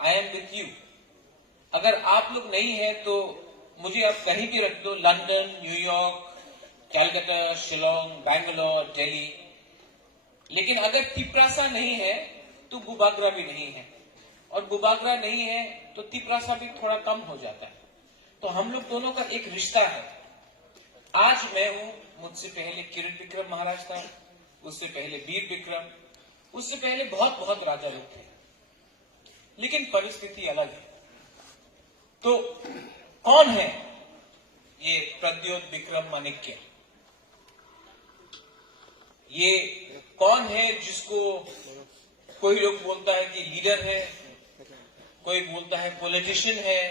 I am with you. अगर आप लोग नहीं है तो मुझे आप कहीं भी रख दो, लंदन, न्यूयॉर्क, कैलकाटा, शिलोंग, बैंगलोर, दिल्ली, लेकिन अगर तिपरासा नहीं है तो बुबागरा भी नहीं है, और बुबागरा नहीं है तो तिपरासा भी थोड़ा कम हो जाता है। तो हम लोग दोनों का एक रिश्ता है। आज मैं हूं, मुझसे पहले किरण विक्रम महाराज था, उससे पहले वीर विक्रम, उससे पहले बहुत बहुत राजा लोग थे, लेकिन परिस्थिति अलग है। तो कौन है ये प्रद्योत विक्रम माणिक्य? ये कौन है जिसको कोई लोग बोलता है कि लीडर है, कोई बोलता है पॉलिटिशियन है,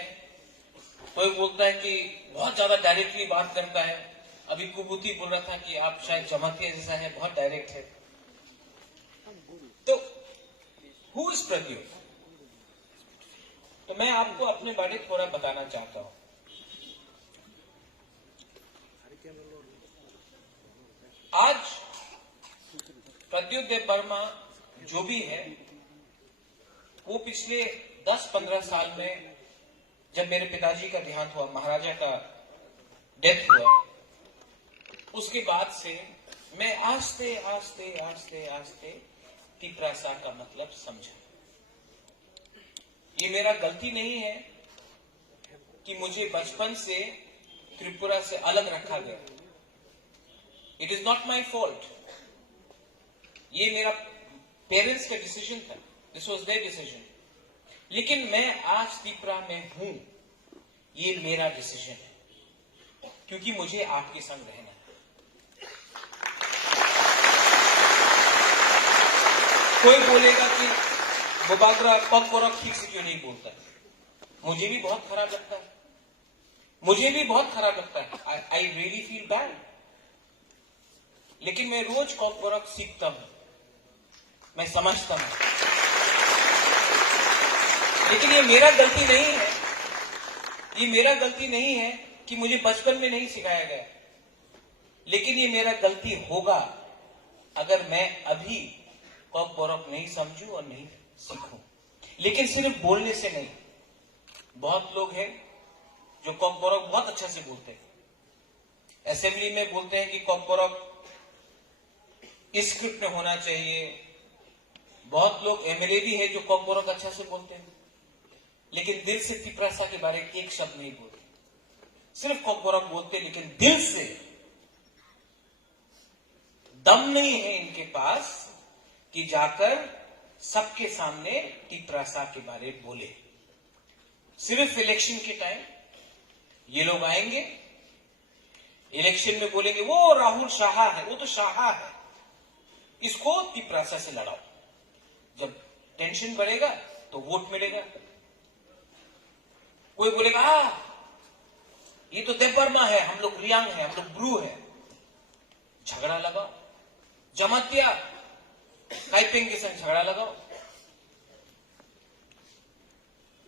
कोई बोलता है कि बहुत ज्यादा डायरेक्टली बात करता है। अभी कुबूती बोल रहा था कि आप शायद जमातिया जैसा है, बहुत डायरेक्ट है। तो हु इज प्रद्योत? तो मैं आपको अपने बारे में थोड़ा बताना चाहता हूं। आज प्रद्योत देव वर्मा जो भी है, वो पिछले 10-15 साल में, जब मेरे पिताजी का देहांत हुआ, महाराजा का डेथ हुआ, उसके बाद से मैं आस्ते आस्ते आस्ते आस्ते तिपरासा का मतलब समझा। ये मेरा गलती नहीं है कि मुझे बचपन से त्रिपुरा से अलग रखा गया। It is not my fault. ये मेरा पेरेंट्स का डिसीजन था, दिस वॉज देयर डिसीजन। लेकिन मैं आज त्रिपुरा में हूं, ये मेरा डिसीजन है, क्योंकि मुझे आपके संग रहना है। कोई बोलेगा कि बुबागरा पगपोरक ठीक से क्यों नहीं बोलता? मुझे भी बहुत खराब लगता है, मुझे भी बहुत खराब लगता है। I really feel bad. लेकिन मैं रोज पगपोरक सीखता हूं, मैं समझता हूं। लेकिन ये मेरा गलती नहीं है, ये मेरा गलती नहीं है कि मुझे बचपन में नहीं सिखाया गया। लेकिन ये मेरा गलती होगा अगर मैं अभी पगपोरक नहीं समझूं और नहीं सीखूं। लेकिन सिर्फ बोलने से नहीं। बहुत लोग हैं जो पगपोरक बहुत अच्छा से बोलते हैं, असेंबली में बोलते हैं कि पगपोरक इस स्क्रिप्ट में होना चाहिए। बहुत लोग एमएलए भी है जो पगपोरक अच्छा से बोलते हैं, लेकिन दिल से तिपरासा के बारे में एक शब्द नहीं बोलते, सिर्फ पगपोरक बोलते, लेकिन दिल से दम नहीं है इनके पास कि जाकर सबके सामने तिपरासा के बारे में बोले। सिर्फ इलेक्शन के टाइम ये लोग आएंगे, इलेक्शन में बोलेंगे वो राहुल शाह है, वो तो शाह है, इसको तिपरासा से लड़ाओ। जब टेंशन बढ़ेगा तो वोट मिलेगा। कोई बोलेगा ये तो देव वर्मा है, हम लोग रियांग है, हम लोग ब्रू है, झगड़ा लगाओ। जमातिया काइपिंग के संग झगड़ा लगाओ।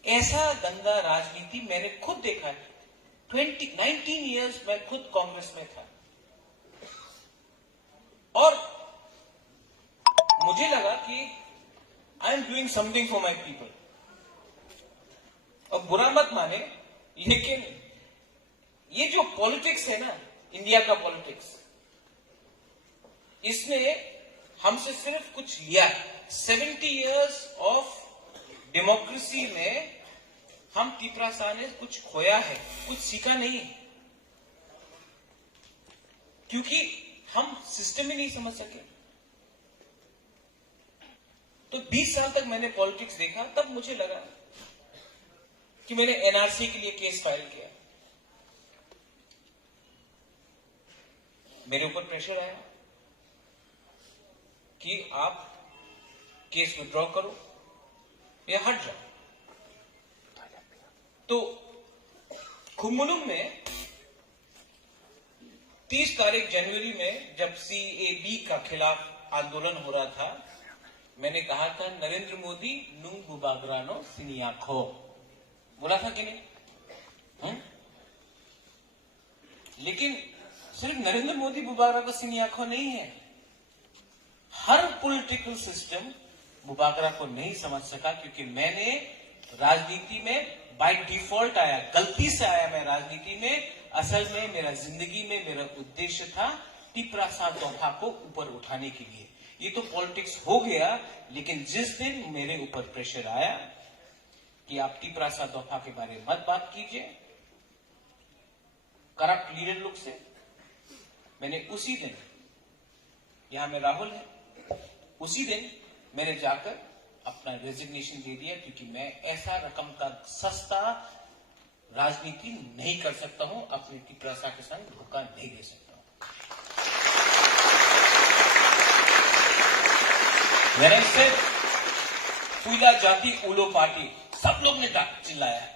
ऐसा गंदा राजनीति मैंने खुद देखा है। 19 इयर्स मैं खुद कांग्रेस में था, और मुझे लगा कि I am doing something for my people. और बुरा मत माने, लेकिन ये जो पॉलिटिक्स है ना, इंडिया का पॉलिटिक्स, इसने हमसे सिर्फ कुछ लिया है। 70 इयर्स ऑफ डेमोक्रेसी में हम तिपरासा ने कुछ खोया है, कुछ सीखा नहीं है, क्योंकि हम सिस्टम ही नहीं समझ सके। तो 20 साल तक मैंने पॉलिटिक्स देखा, तब मुझे लगा कि मैंने एनआरसी के लिए केस फाइल किया। मेरे ऊपर प्रेशर आया कि आप केस विड्रॉ करो या हट जाओ। तो खुम्मुलुंग में 30 तारीख जनवरी में जब CAB का खिलाफ आंदोलन हो रहा था, मैंने कहा था नरेंद्र मोदी नुंग बुबागरानो सिनियाखो, बोला था कि नहीं? लेकिन सिर्फ नरेंद्र मोदी बुबागरा का सिनियाखो नहीं है। हर पॉलिटिकल सिस्टम बुबागरा को नहीं समझ सका, क्योंकि मैंने राजनीति में बाय डिफॉल्ट आया, गलती से आया मैं राजनीति में। असल में मेरा जिंदगी में मेरा उद्देश्य था टिपरासा दफा को ऊपर उठाने के लिए। ये तो पॉलिटिक्स हो गया, लेकिन जिस दिन मेरे ऊपर प्रेशर आया कि आप टिपरासा दफा के बारे में मत बात कीजिए करप्ट लीडर लोग से, मैंने उसी दिन, यहां में राहुल है, उसी दिन मैंने जाकर अपना रेजिग्नेशन दे दिया, क्योंकि मैं ऐसा रकम का सस्ता राजनीति नहीं कर सकता हूं, अपनी टिपरासा के संग धोखा नहीं दे सकता हूं। मैंने से पुइला जाति उलो पार्टी, सब लोग ने चिल्लाया,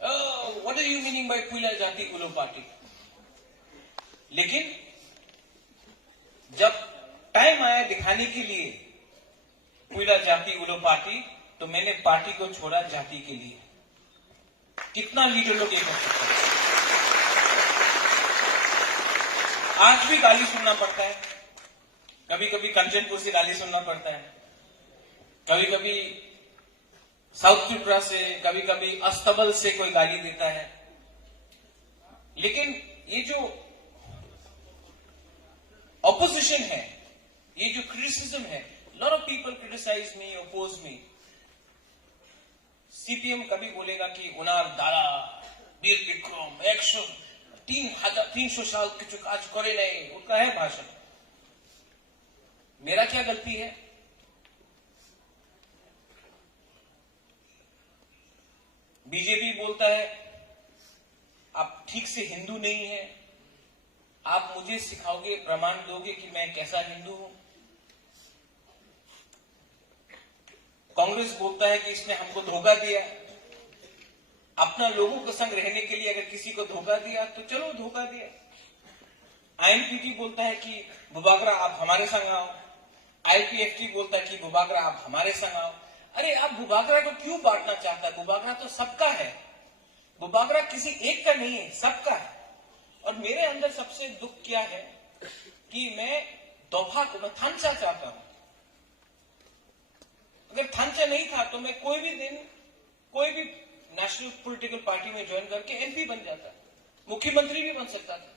what are you meaning by पुइला जाति उलो पार्टी। लेकिन जब टाइम आया दिखाने के लिए पुइला जाति उलो पार्टी, तो मैंने पार्टी को छोड़ा जाति के लिए। कितना लीडर लोग ये कर सकते हैं। आज भी गाली सुनना पड़ता है, कभी कभी कंचनपुर से गाली सुनना पड़ता है, कभी कभी साउथ त्रिपुरा से, कभी कभी अस्तबल से कोई गाली देता है। लेकिन ये जो ऑपोजिशन है, ये जो क्रिटिसिज्म है, lot of people criticise me, oppose me. CPM कभी बोलेगा कि उनार दारा वीर विक्रम 300 साल कुछ आज करे नहीं, उनका है भाषण। मेरा क्या गलती है? बीजेपी बोलता है आप ठीक से हिंदू नहीं है, आप मुझे सिखाओगे, प्रमाण दोगे कि मैं कैसा हिंदू हूं। कांग्रेस बोलता है कि इसने हमको धोखा दिया। अपना लोगों के संग रहने के लिए अगर किसी को धोखा दिया तो चलो धोखा दिया। आईएनपीटी बोलता है कि बुबागरा आप हमारे संग आओ। आईपीएफटी बोलता है कि बुबागरा आप हमारे संग आओ। अरे आप बुबागरा को क्यों बांटना चाहता है? बुबागरा तो सबका है, बुबागरा किसी एक का नहीं है, सबका है। और मेरे अंदर सबसे दुख क्या है कि मैं दफा को, मैं थानचा चाहता हूं। अगर थानचा नहीं था तो मैं कोई भी दिन कोई भी नेशनल पॉलिटिकल पार्टी में ज्वाइन करके एमपी बन जाता, मुख्यमंत्री भी बन सकता था।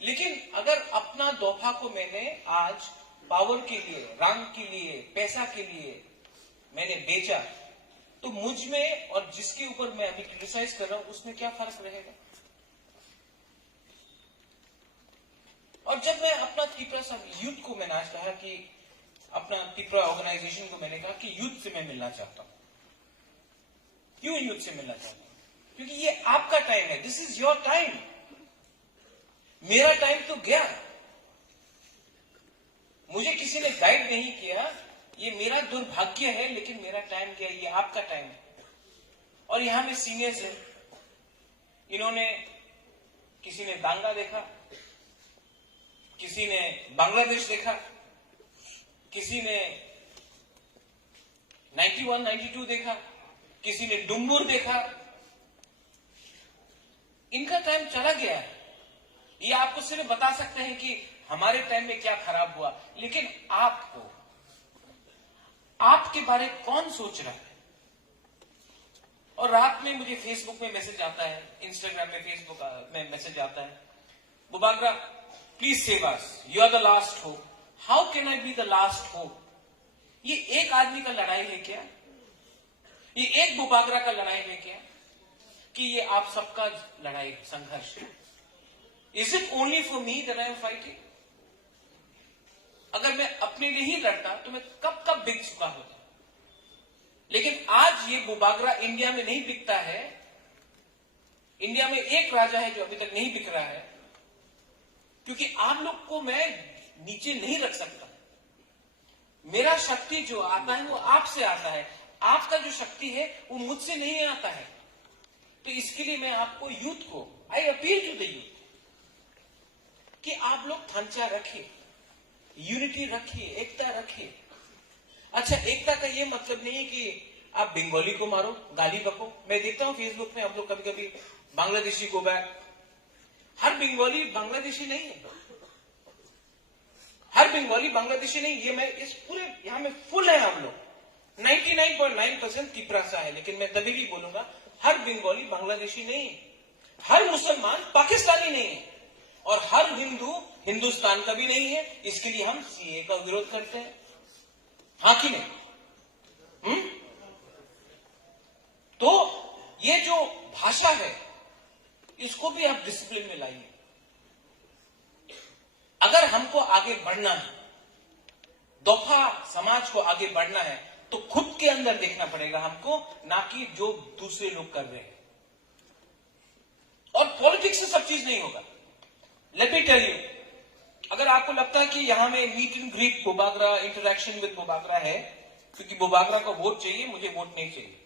लेकिन अगर अपना दफा को मैंने आज पावर के लिए, रंग के लिए, पैसा के लिए मैंने बेचा, तो मुझ में और जिसके ऊपर मैं अभी क्रिटिसाइज कर रहा हूं उसमें क्या फर्क रहेगा? और जब मैं अपना त्रिपुरा यूथ को, मैंने आज कहा कि अपना त्रिपुरा ऑर्गेनाइजेशन को मैंने कहा कि यूथ से मैं मिलना चाहता हूं। क्यों यूथ से मिलना चाहता हूं? क्योंकि ये आपका टाइम है, दिस इज योर टाइम। मेरा टाइम तो गया, मुझे किसी ने गाइड नहीं किया, ये मेरा दुर्भाग्य है, लेकिन मेरा टाइम गया, ये आपका टाइम है। और यहां में सीनियर्स है, इन्होंने, किसी ने दांगा देखा, किसी ने बांग्लादेश देखा, किसी ने 91-92 देखा, किसी ने डुम्बुर देखा। इनका टाइम चला गया है। ये आपको सिर्फ बता सकते हैं कि हमारे टाइम में क्या खराब हुआ, लेकिन आपको, आपके बारे कौन सोच रहा है? और रात में मुझे फेसबुक में मैसेज आता है, इंस्टाग्राम में, फेसबुक में मैसेज आता है, बुबागरा please save us, you are the last hope. How can I be the last hope? ये एक आदमी का लड़ाई है क्या? ये एक बुबागरा का लड़ाई है क्या? कि ये आप सबका लड़ाई, संघर्ष है? Is it only for me that I am fighting? अगर मैं अपने लिए ही लड़ता तो मैं कब कब बिक चुका होता। लेकिन आज ये बुबागरा इंडिया में नहीं बिकता है। इंडिया में एक राजा है जो अभी तक नहीं बिक रहा है, क्योंकि आप लोग को मैं नीचे नहीं रख सकता। मेरा शक्ति जो आता है वो आपसे आता है, आपका जो शक्ति है वो मुझसे नहीं आता है। तो इसके लिए मैं आपको, यूथ को, I appeal to the youth कि आप लोग थांचा रखिए, यूनिटी रखिए, एकता रखिए। अच्छा, एकता का ये मतलब नहीं है कि आप बंगाली को मारो, गाली बको। मैं देखता हूं फेसबुक में आप लोग कभी कभी बांग्लादेशी गो बैक। हर बंगाली बांग्लादेशी नहीं है, हर बंगाली बांग्लादेशी नहीं। ये मैं इस पूरे यहां में फुल है हम लोग, 99.9% तिपरासा है, लेकिन मैं तभी भी बोलूंगा हर बंगाली बांग्लादेशी नहीं है, हर मुसलमान पाकिस्तानी नहीं है, और हर हिंदू हिंदुस्तान का भी नहीं है। इसके लिए हम सीए का विरोध करते हैं, हाँ कि नहीं? तो ये जो भाषा है इसको भी आप डिसिप्लिन में लाइए। अगर हमको आगे बढ़ना है, दफा समाज को आगे बढ़ना है, तो खुद के अंदर देखना पड़ेगा हमको, ना कि जो दूसरे लोग कर रहे हैं। और पॉलिटिक्स से सब चीज नहीं होगा। लेट मी टेल यू, अगर आपको लगता है कि यहां में meet and greet Bobagra, interaction with Bobagra है, क्योंकि बोबागरा को वोट चाहिए, मुझे वोट नहीं चाहिए।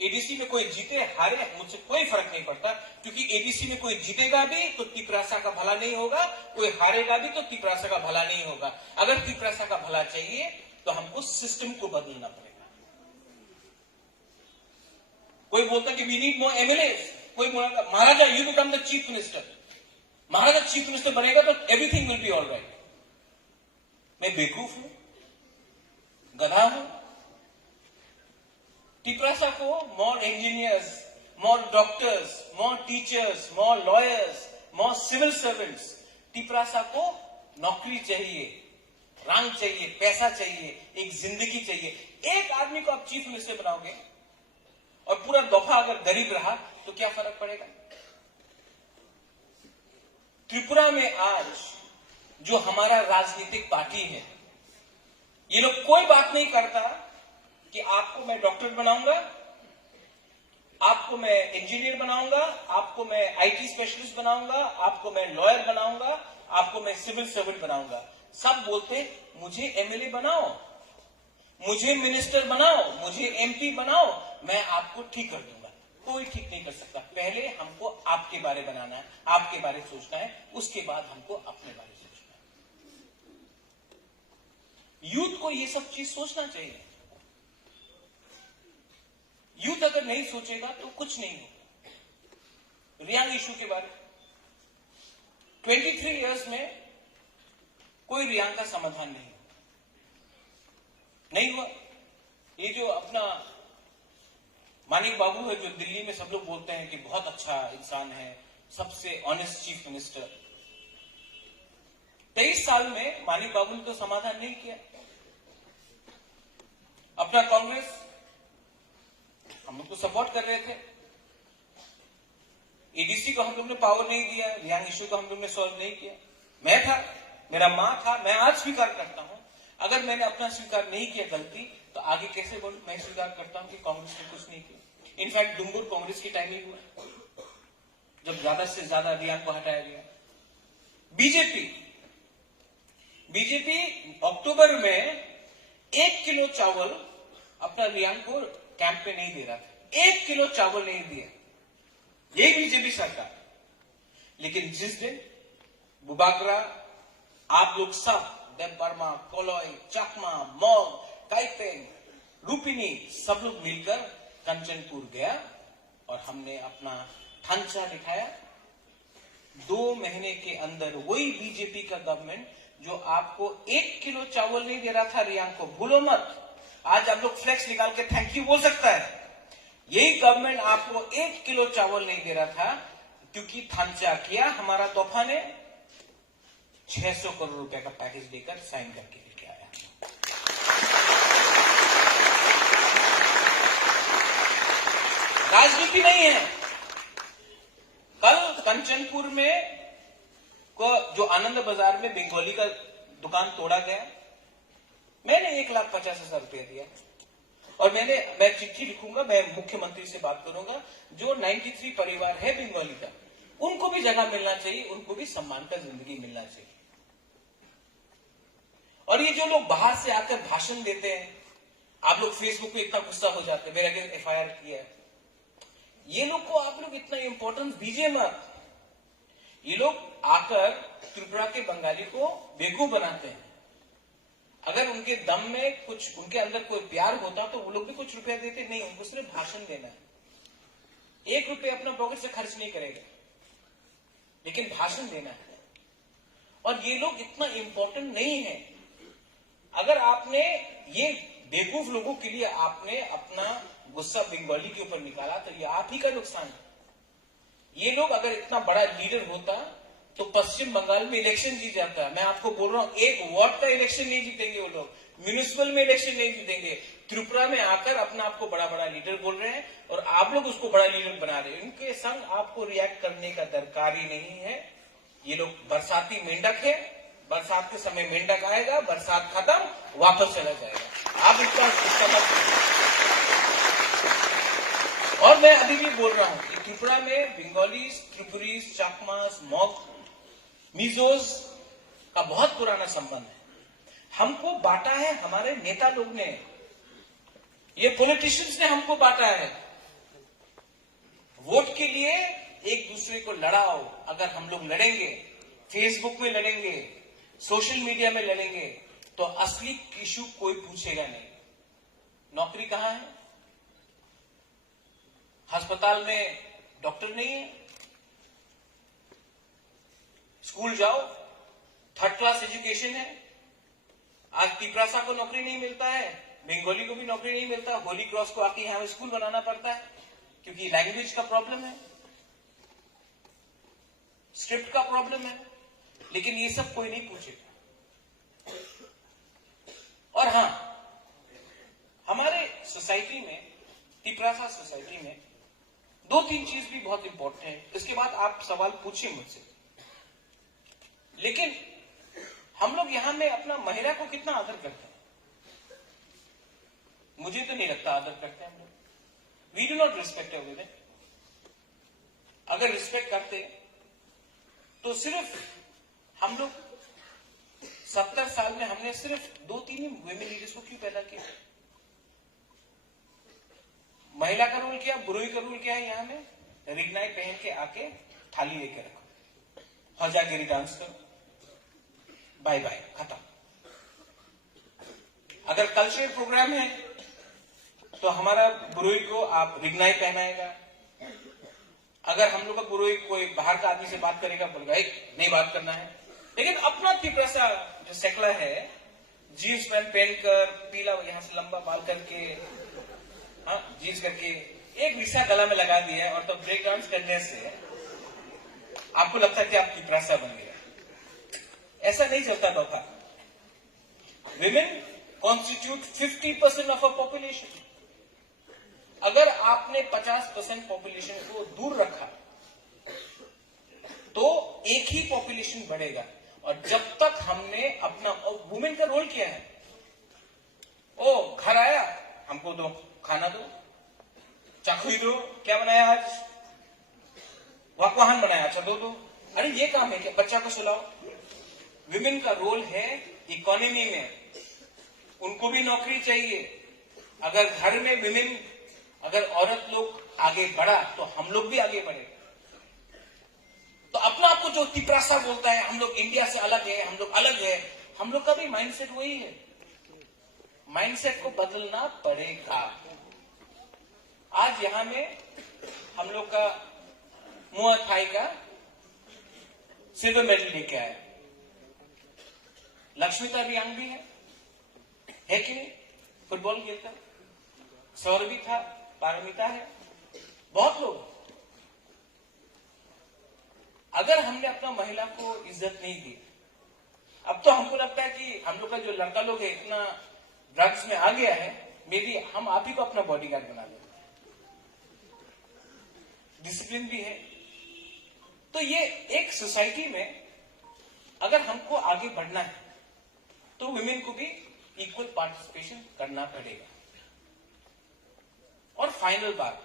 एडीसी में कोई जीते हारे मुझसे कोई फर्क नहीं पड़ता, क्योंकि एडीसी में कोई जीतेगा भी तो तिपरासा का भला नहीं होगा, कोई हारेगा भी तो तिपरासा का भला नहीं होगा। अगर तिपरासा का भला चाहिए तो हमको सिस्टम को बदलना पड़ेगा। कोई बोलता कि वी नीड मोर एमएलए, कोई बोलता Maharaja you become the chief minister, Maharaja chief minister बनेगा तो everything will be all right. मैं बेवकूफ हूं, गधा हूं? तिपरासा को more engineers, more doctors, more teachers, more lawyers, more civil servants, Tiprasa को नौकरी चाहिए, रंग चाहिए, पैसा चाहिए, एक जिंदगी चाहिए। एक आदमी को आप चीफ मिनिस्टर बनाओगे और पूरा दफा अगर गरीब रहा तो क्या फर्क पड़ेगा? त्रिपुरा में आज जो हमारा राजनीतिक पार्टी है, ये लोग कोई बात नहीं करता कि आपको मैं डॉक्टर बनाऊंगा, आपको मैं इंजीनियर बनाऊंगा, आपको मैं आईटी स्पेशलिस्ट बनाऊंगा, आपको मैं लॉयर बनाऊंगा, आपको मैं सिविल सर्वेंट बनाऊंगा। सब बोलते मुझे एमएलए बनाओ, मुझे मिनिस्टर बनाओ, मुझे एमपी बनाओ, मैं आपको ठीक कर दूंगा। कोई ठीक नहीं कर सकता। पहले हमको आपके बारे बनाना है, आपके बारे सोचना है, उसके बाद हमको अपने बारे सोचना है। यूथ को ये सब चीज सोचना चाहिए। यूथ अगर नहीं सोचेगा तो कुछ नहीं होगा। रियांग इशू के बारे 23 इयर्स में कोई रियांग का समाधान नहीं हुआ। ये जो अपना मानिक बाबू है, जो दिल्ली में सब लोग बोलते हैं कि बहुत अच्छा इंसान है, सबसे ऑनेस्ट चीफ मिनिस्टर, 23 साल में मानिक बाबू ने तो समाधान नहीं किया। अपना कांग्रेस हम लोग तो सपोर्ट कर रहे थे, एडीसी को हम लोग ने पावर नहीं दिया, रियांग इशू को हम लोग ने सॉल्व नहीं किया। मैं था, मेरा मां था, मैं आज स्वीकार करता हूं। अगर मैंने अपना स्वीकार नहीं किया गलती, तो आगे कैसे बोलूं? मैं स्वीकार करता हूं कि कांग्रेस ने कुछ नहीं किया। इनफैक्ट डुंगुर कांग्रेस की टाइमिंग हुआ जब ज्यादा से ज्यादा रियांग को हटाया गया। बीजेपी अक्टूबर में 1 किलो चावल अपना रियांग को कैंप पे नहीं दे रहा था। 1 किलो चावल नहीं दिया, ये बीजेपी सरकार। लेकिन जिस दिन बुबागरा, आप लोग सब, देव वर्मा, कोलोई, चकमा, मॉग, काइपेन, रूपिनी, सब लोग मिलकर कंचनपुर गया और हमने अपना ढांचा दिखाया। 2 महीने के अंदर वही बीजेपी का गवर्नमेंट जो आपको 1 किलो चावल नहीं दे रहा था रियांग को, भूलो मत, आज आप लोग फ्लेक्स निकाल के थैंक यू बोल सकता है। यही गवर्नमेंट आपको 1 किलो चावल नहीं दे रहा था, क्योंकि ढांचा किया हमारा तोहफा ने 600 करोड़ रुपए का पैकेज देकर साइन करके लेके आया। राजनीति नहीं है। कल कंचनपुर में को जो आनंद बाजार में बंगाली का दुकान तोड़ा गया, मैंने 1,50,000 रुपया दिया और मैं चिट्ठी लिखूंगा, मैं मुख्यमंत्री से बात करूंगा। जो 93 परिवार है बंगाली का, उनको भी जगह मिलना चाहिए, उनको भी सम्मान का जिंदगी मिलना चाहिए। और ये जो लोग बाहर से आकर भाषण देते हैं, आप लोग फेसबुक पे इतना गुस्सा हो जाते हैं, मेरे अगेंस्ट एफआईआर किया है, ये लोग को आप लोग इतना इंपॉर्टेंस दीजिए मत। ये लोग आकर त्रिपुरा के बंगाली को बेवकूफ बनाते हैं। अगर उनके दम में कुछ, उनके अंदर कोई प्यार होता तो वो लोग भी कुछ रुपया देते। नहीं, उनको सिर्फ भाषण देना है। 1 रुपया अपना पॉकेट से खर्च नहीं करेगा, लेकिन भाषण देना है। और ये लोग इतना इंपॉर्टेंट नहीं है। अगर आपने ये बेवकूफ लोगों के लिए आपने अपना गुस्सा बंगाली के ऊपर निकाला, तो ये आप ही का नुकसान है। ये लोग अगर इतना बड़ा लीडर होता तो पश्चिम बंगाल में इलेक्शन जीत जाता। मैं आपको बोल रहा हूं, एक वार्ड का इलेक्शन नहीं जीतेंगे वो लोग, म्यूनिसिपल में इलेक्शन नहीं जीतेंगे। त्रिपुरा में आकर अपना आपको बड़ा बड़ा लीडर बोल रहे हैं और आप लोग उसको बड़ा लीडर बना रहे हैं। इनके संग आपको रिएक्ट करने का दरकार ही नहीं है। ये लोग बरसाती मेंढक है, बरसात के समय मेंढक आएगा, बरसात खत्म, वापस चला जाएगा। आप इसका और मैं अभी भी बोल रहा हूं कि त्रिपुरा में बंगालीज, त्रिपुरीज, चाकमास, मॉग, मिजोज का बहुत पुराना संबंध है। हमको बांटा है हमारे नेता लोग ने, ये पॉलिटिशियंस ने हमको बांटा है। वोट के लिए एक दूसरे को लड़ाओ। अगर हम लोग लड़ेंगे, फेसबुक में लड़ेंगे, सोशल मीडिया में लड़ेंगे, तो असली इशू कोई पूछेगा नहीं। नौकरी कहां है? अस्पताल में डॉक्टर नहीं है। स्कूल जाओ, थर्ड क्लास एजुकेशन है। आज तिपरासा को नौकरी नहीं मिलता है, बंगाली को भी नौकरी नहीं मिलता। होली क्रॉस को आके यहां स्कूल बनाना पड़ता है क्योंकि लैंग्वेज का प्रॉब्लम है, स्क्रिप्ट का प्रॉब्लम है। लेकिन ये सब कोई नहीं पूछेगा। और हां, हमारे सोसाइटी में, तिपरासा सोसाइटी में दो तीन चीज भी बहुत इंपॉर्टेंट है। इसके बाद आप सवाल पूछिए मुझसे। लेकिन हम लोग यहां में अपना महिला को कितना आदर करते हैं? मुझे तो नहीं लगता आदर करते हैं हम लोग। We do not respect a women. अगर रिस्पेक्ट करते तो सिर्फ हम लोग 70 साल में हमने सिर्फ 2-3 ही वुमेन लीडर्स को क्यों पैदा किया? महिला का रोल क्या, बुरोई का रोल क्या है? यहां में रिगनाई पहन के आके थाली लेके रखो, हजागिरी डांस करो, बाय बाय, खत्म। अगर कल्चरल प्रोग्राम है तो हमारा बुरोई को आप रिगनाई पहनाएगा। अगर हम लोग का बुरोई कोई बाहर का आदमी से बात करेगा, बोलेगा नहीं बात करना है। लेकिन अपना तिपरासा जो सेकला है, जीन्स पैंट पहनकर, पीला यहां से लंबा बाल करके, जीन्स करके एक रिक्शा गला में लगा दिया और तो ब्रेक डांस करने से आपको लगता है कि आप तिपरासा बन गया। ऐसा नहीं चलता दोखा। Women constitute 50% of a population. अगर आपने 50% पॉपुलेशन को दूर रखा तो एक ही पॉपुलेशन बढ़ेगा। और जब तक हमने अपना, वुमेन का रोल क्या है? ओ घर आया, हमको दो, खाना दो, चाकू दो, क्या बनाया आज? वाकवाहन बनाया, अच्छा दो। अरे ये काम है क्या? बच्चा को सुलाओ। विमेन का रोल है इकोनॉमी में, उनको भी नौकरी चाहिए। अगर घर में विमेन, अगर औरत लोग आगे बढ़ा तो हम लोग भी आगे बढ़े। तो अपना आपको जो तिपरासा बोलता है, हम लोग इंडिया से अलग है, हम लोग अलग है, हम लोग का भी माइंडसेट वही है। माइंडसेट को बदलना पड़ेगा। आज यहां में हम लोग का मुआ थाई का सिल्वर मेडल लेके आया। लक्ष्मीता रियांग भी है कि नहीं? फुटबॉल खेलता। सौरभी था, पारमिता है, बहुत लोग। अगर हमने अपना महिला को इज्जत नहीं दी, अब तो हमको लगता है कि हम लोग का जो लड़का लोग है इतना ड्रग्स में आ गया है, मे बी हम आप ही को अपना बॉडीगार्ड बना लेंगे। डिसिप्लिन भी है। तो ये एक सोसाइटी में अगर हमको आगे बढ़ना है तो वुमेन को भी इक्वल पार्टिसिपेशन करना पड़ेगा। और फाइनल बात,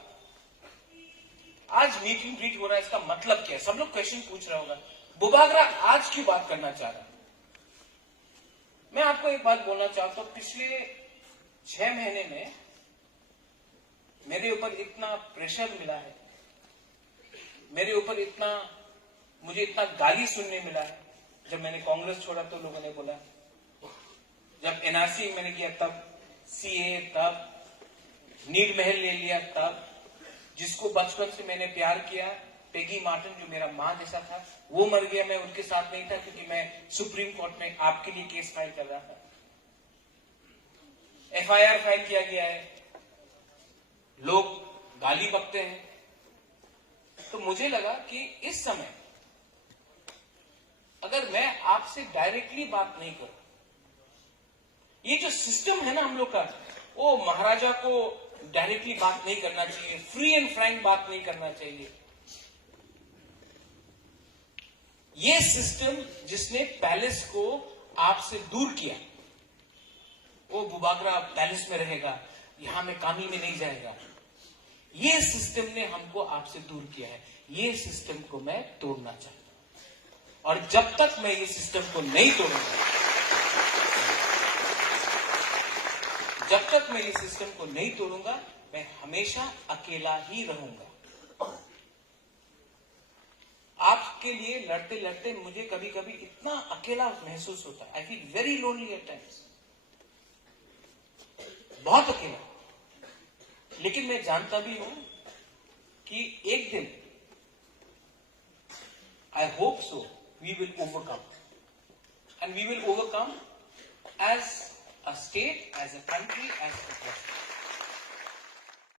आज मीट एंड ग्रीट हो रहा है, इसका मतलब क्या है? सब लोग क्वेश्चन पूछ रहा होगा, बुबागरा आज क्यों बात करना चाह रहा? मैं आपको एक बात बोलना चाहता हूं। पिछले 6 महीने में मेरे ऊपर इतना प्रेशर मिला है, मेरे ऊपर मुझे इतना गाली सुनने मिला है। जब मैंने कांग्रेस छोड़ा तो लोगों ने बोला, जब एनआरसी मैंने किया तब, सीए तब, नील महल ले लिया तब, जिसको बचपन से मैंने प्यार किया, पेगी मार्टिन जो मेरा मां जैसा था, वो मर गया, मैं उनके साथ नहीं था क्योंकि मैं सुप्रीम कोर्ट में आपके लिए केस फाइल कर रहा था। एफआईआर फाइल किया गया है, लोग गाली बकते हैं। तो मुझे लगा कि इस समय अगर मैं आपसे डायरेक्टली बात नहीं करूं, ये जो सिस्टम है ना हम लोग का, वो महाराजा को डायरेक्टली बात नहीं करना चाहिए, फ्री एंड फ्रैंक बात नहीं करना चाहिए। ये सिस्टम जिसने पैलेस को आपसे दूर किया, वो बुबागरा पैलेस में रहेगा, यहां में कामी में नहीं जाएगा, ये सिस्टम ने हमको आपसे दूर किया है। ये सिस्टम को मैं तोड़ना चाहता हूं, और जब तक मैं ये सिस्टम को नहीं तोड़ूंगा, जब तक मैं ये सिस्टम को नहीं तोड़ूंगा, मैं हमेशा अकेला ही रहूंगा। आपके लिए लड़ते लड़ते मुझे कभी कभी इतना अकेला महसूस होता है। I feel very lonely at times, बहुत अकेला। लेकिन मैं जानता भी हूं कि एक दिन, I hope so, we will overcome, and we will overcome as a state, as a country, as a